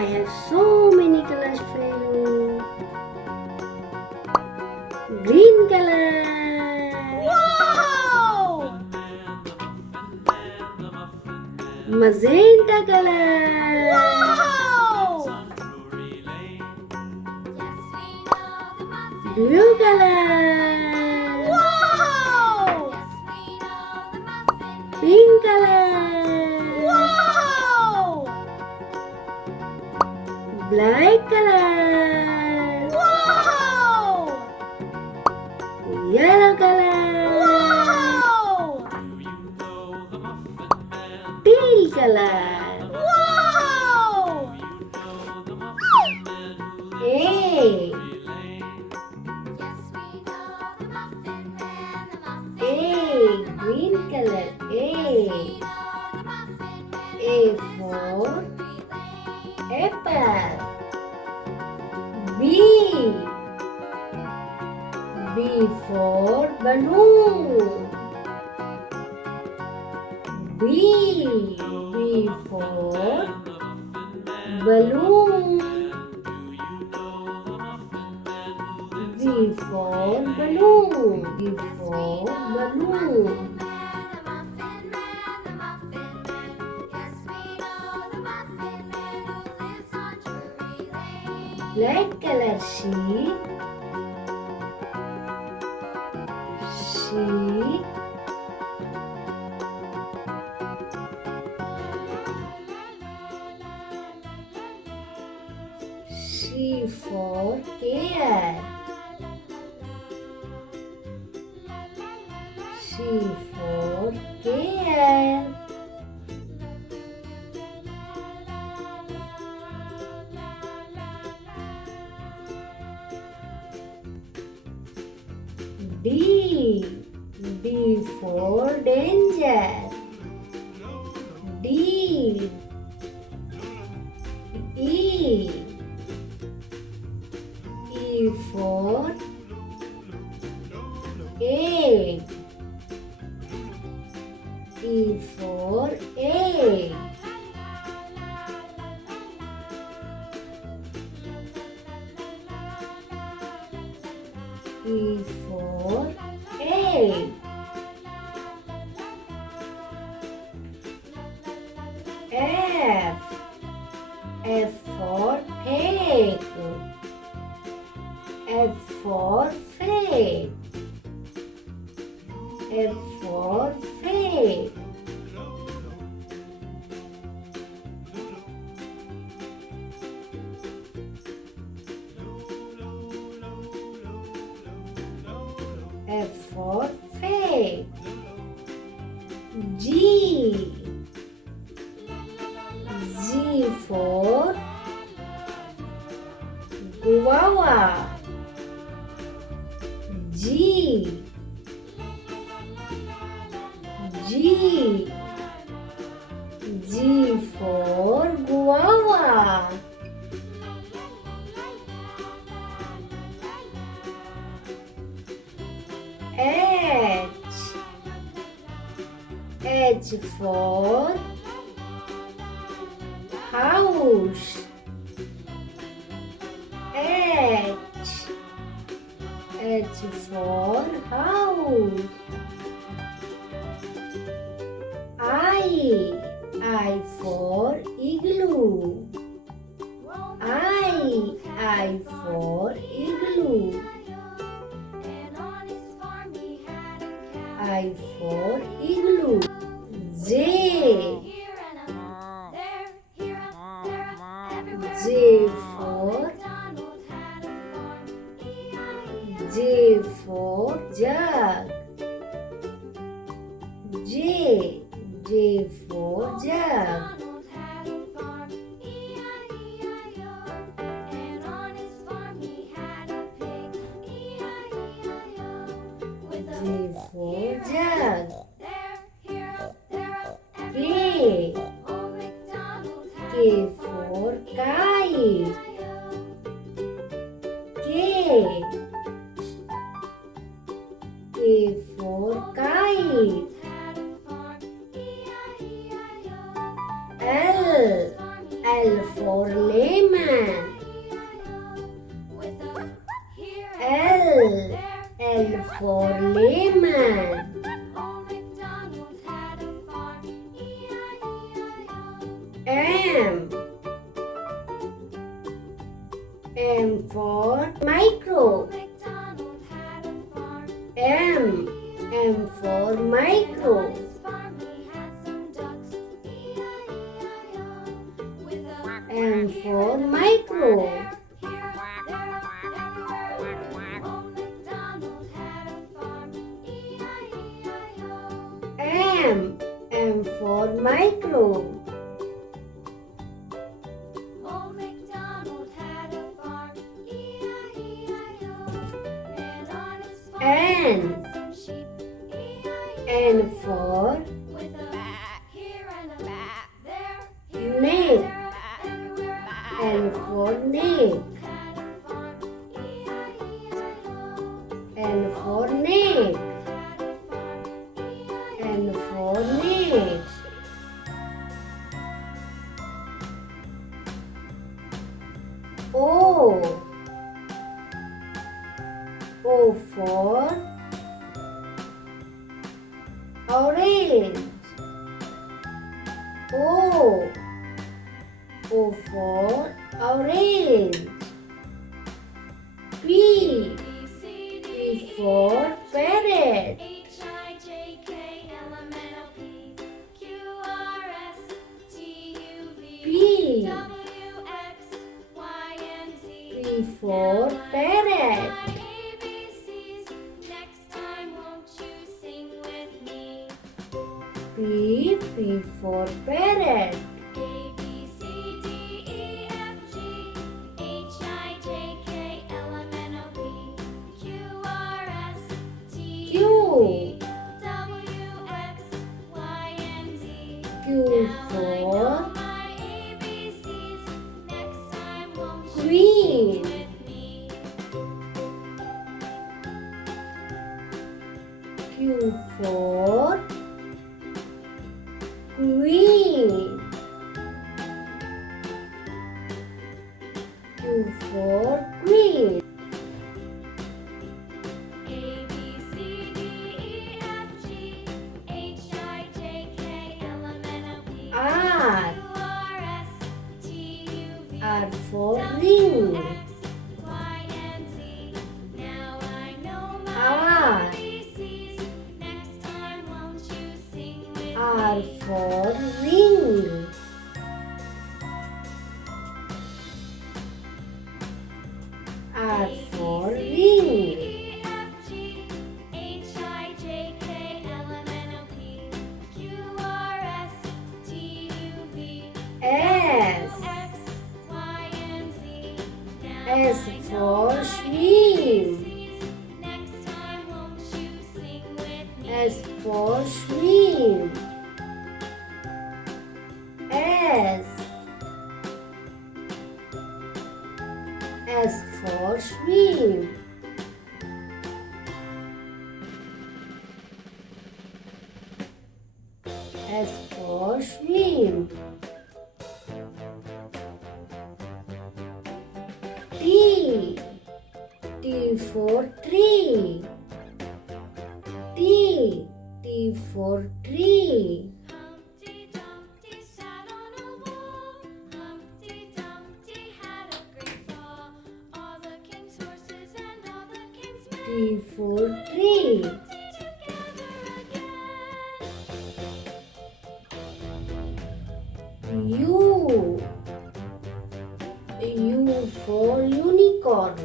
I have so many colors for you. Green color. Wow! Magenta color. Wow! Blue color. Wow! Pink color. Wow! Black color. Wow! Yellow color. Wow! Teal color. Wow! A. Green color. A for apple. B. B for balloon. B for balloon. B for balloon. B for balloon. Black color sheep. Sheep. C for care. C for care. D. D for danger. D. E. E for egg. E for egg. E for egg. F. F for egg. F for fake. F for fake. F for fake. G. G for guava. G. G. G for guava. H. H for house. H. H for house. I for igloo. I for igloo. I for igloo. J. J for jug. J for jug. J for jug. K. K for kite. K. K for kite. L. L for lemon. L. L for lemon. M. M for micro. M. M for micro. M for micro. M. M for micro. N. N for neck. N for neck. N for neck. N for neck. O. O for orange. O. O for orange. P. P for parrot. P. P for parrot. P. P for parrot. Q. Q for queen. Q for queen. Q for queen. R. R for ring. R. R for ring. R for ring. S. S for swim. S for swim. S. S for swim. S for swim. T. T for tree. T. T for tree. T for tree. U. U for unicorn.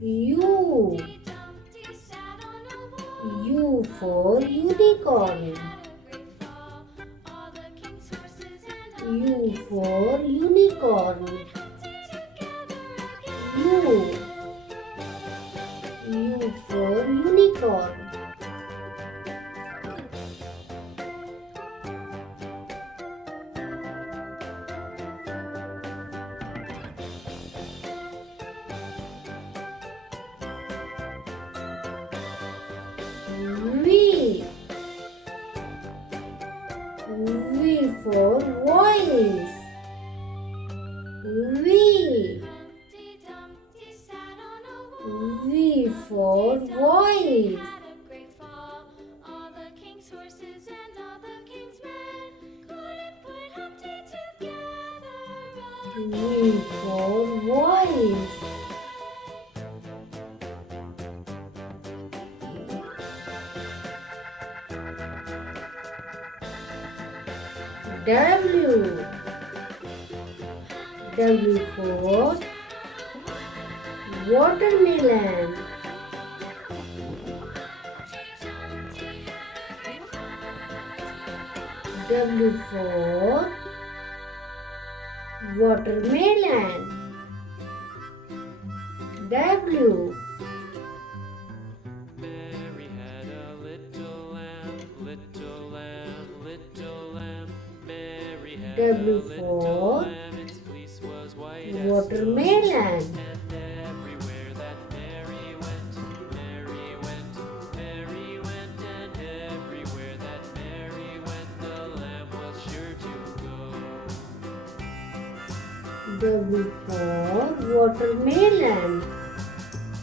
U. U for unicorn. U for unicorn. U. U for unicorn. V. voice. Had a great fall. All the king's horses and all the king's men couldn't put Humpty together V for voice. W. W for watermelon. W for watermelon. W. Mary had a little lamb, little lamb, little lamb. Mary had W a little for lamb, its fleece was white as watermelon. snow. And everywhere that Mary went, Mary went, Mary went. And everywhere that Mary went, the lamb was sure to go. W for watermelon.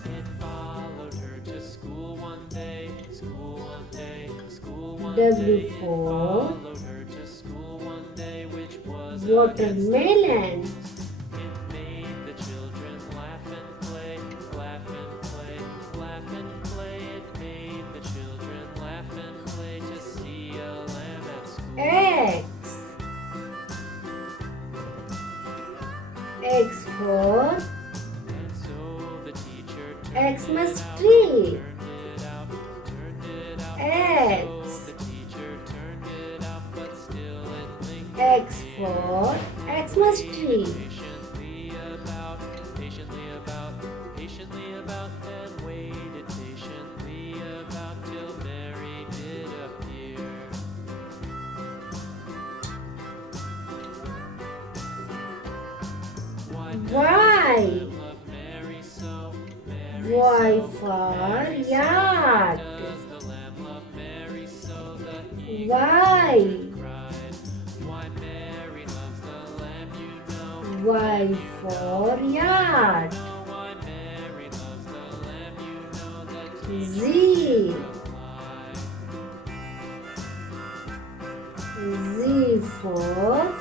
It followed her to school one day, school one day, school one W day. It for followed her to school one day, which was watermelon. It made the children laugh and play, laugh and play, laugh and play. It made the children laugh and play to see a lamb at school. X. X for And so the teacher Xmas tree. turned it out, turned it out. X. So the teacher turned it out, but still it lingered. X for Xmas tree. Patiently about, and waited patiently about till Mary did appear. Why does Y. love Mary so? Mary Y so, for Mary so. yard. Does the lamb love Mary so? The eagle Y. cried. Why Mary loves the lamb, you know. Y for yard. Know why Mary loves the lamb, you know. The Z. teacher replied. Z for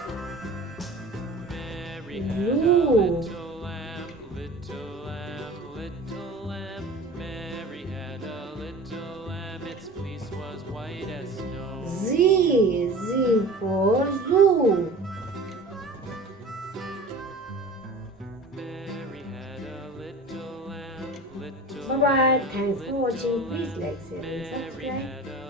Mary had a Zoo. little lamb, little lamb, little lamb. Mary had a little lamb, its fleece was white as snow. Z. Z for zoo. Mary had a little lamb, little Bye bye. lamb, Thanks for little watching. Please lamb. like, share, and Mary subscribe. had a